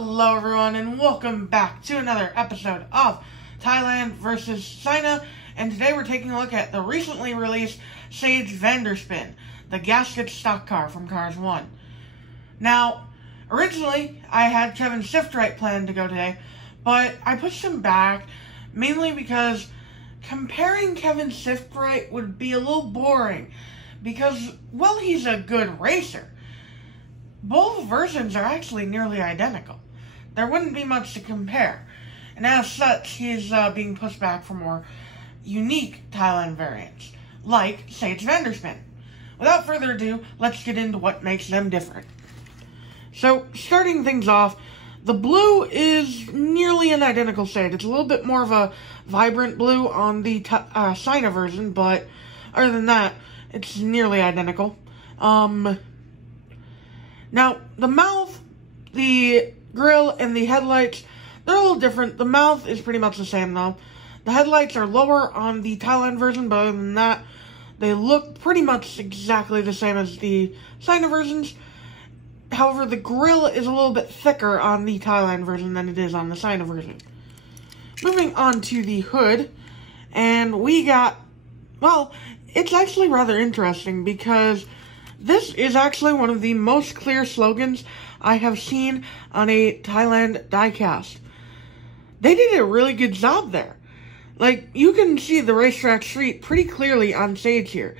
Hello everyone and welcome back to another episode of Thailand versus China, and today we're taking a look at the recently released Sage Vanderspin, the Gask-Its stock car from Cars 1. Now, originally I had Kevin Shiftwright planned to go today, but I pushed him back mainly because comparing Kevin Shiftwright would be a little boring because, well, he's a good racer. Both versions are actually nearly identical. There wouldn't be much to compare, and as such, he's being pushed back for more unique Thailand variants, like Sage Vanderspin. Without further ado, let's get into what makes them different. So, starting things off, the blue is nearly an identical shade. It's a little bit more of a vibrant blue on the China version, but other than that, it's nearly identical. Now, the mouth, the grille, and the headlights, they're a little different. The mouth is pretty much the same, though. The headlights are lower on the Thailand version, but other than that, they look pretty much exactly the same as the China versions. However, the grille is a little bit thicker on the Thailand version than it is on the China version. Moving on to the hood, and we got, well, it's actually rather interesting because this is actually one of the most clear slogans I have seen on a Thailand diecast. They did a really good job there. Like, you can see the racetrack street pretty clearly on Sage here,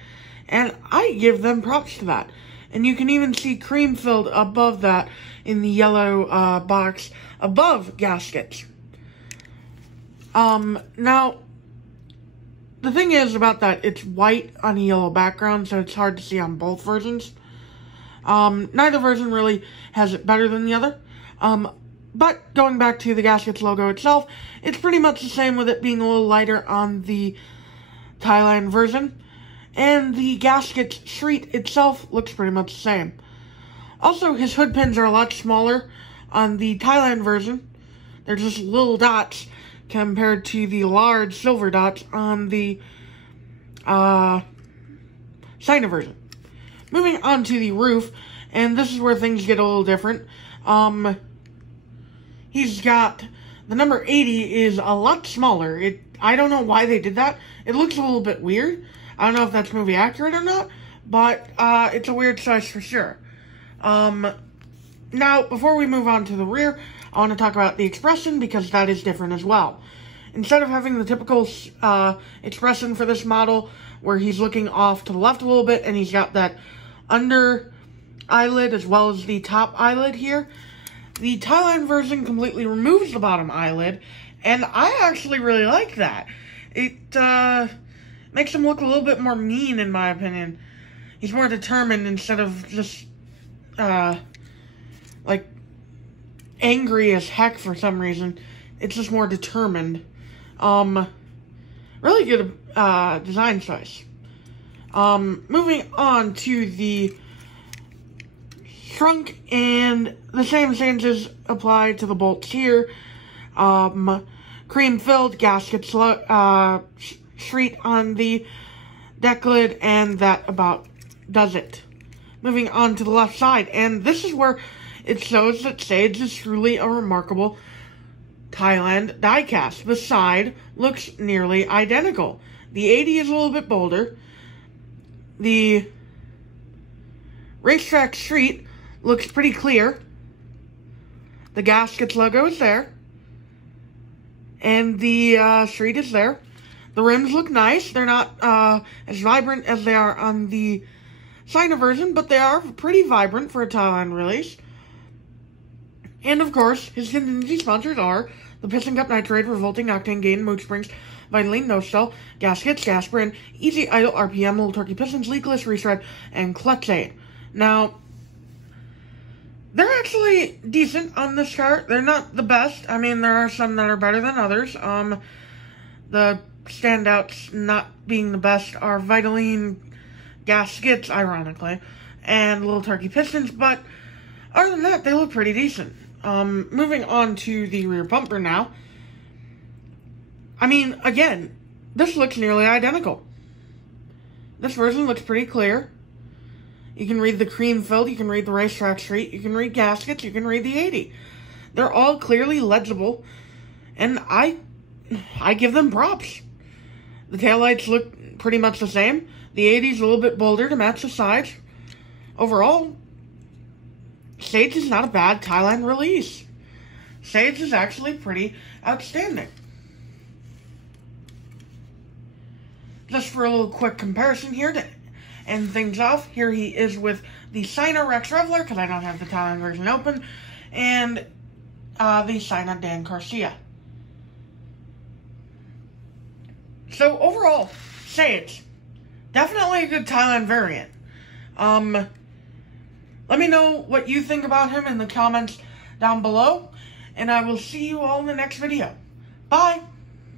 and I give them props to that. And you can even see cream filled above that in the yellow box above Gask-Its. Now, the thing is about that, it's white on a yellow background, so it's hard to see on both versions. Neither version really has it better than the other. But going back to the Gask-Its logo itself, it's pretty much the same with it being a little lighter on the Thailand version. And the Gask-Its street itself looks pretty much the same. Also, his hood pins are a lot smaller on the Thailand version. They're just little dots compared to the large silver dots on the China version. Moving on to the roof, and this is where things get a little different. He's got, the number 80 is a lot smaller. I don't know why they did that. It looks a little bit weird. I don't know if that's movie accurate or not, but it's a weird size for sure. Now, before we move on to the rear, I want to talk about the expression because that is different as well. Instead of having the typical expression for this model where he's looking off to the left a little bit and he's got that under eyelid as well as the top eyelid here, the Thailand version completely removes the bottom eyelid, and I actually really like that. It makes him look a little bit more mean, in my opinion. He's more determined instead of just like angry as heck for some reason. It's just more determined. Really good design choice. Moving on to the trunk, and the same changes apply to the bolts here. Cream filled Gask-Its street on the deck lid, and that about does it. Moving on to the left side, and this is where it shows that Sage is truly a remarkable Thailand diecast. The side looks nearly identical. The 80 is a little bit bolder. The racetrack street looks pretty clear. The Gask-Its logo is there. And the street is there. The rims look nice. They're not as vibrant as they are on the China version, but they are pretty vibrant for a Thailand release. And of course, his contingency sponsors are the Piston Cup Nitrate, Revolting Octane Gain, Mood Springs, Vitaline No Cell, Gask-Its, Vanderspin, Easy Idle, RPM, Little Turkey Pistons, Leakless, Reshred, and Clutch Aid. Now, they're actually decent on this car. They're not the best. I mean, there are some that are better than others. The standouts not being the best are Vitaline, Gask-Its, ironically, and Little Turkey Pistons, but other than that, they look pretty decent. Moving on to the rear bumper now. I mean, again, this looks nearly identical. This version looks pretty clear. You can read the cream filled, you can read the racetrack street, you can read Gask-Its, you can read the 80. They're all clearly legible, and I give them props. The taillights look pretty much the same. The 80's a little bit bolder to match the sides. Overall, Sage is not a bad Thailand release. Sage is actually pretty outstanding. Just for a little quick comparison here to end things off, here he is with the Sina Rex Reveler, because I don't have the Thailand version open, and the Sina Dan Garcia. So overall, Sage, definitely a good Thailand variant. Let me know what you think about him in the comments down below, and I will see you all in the next video. Bye!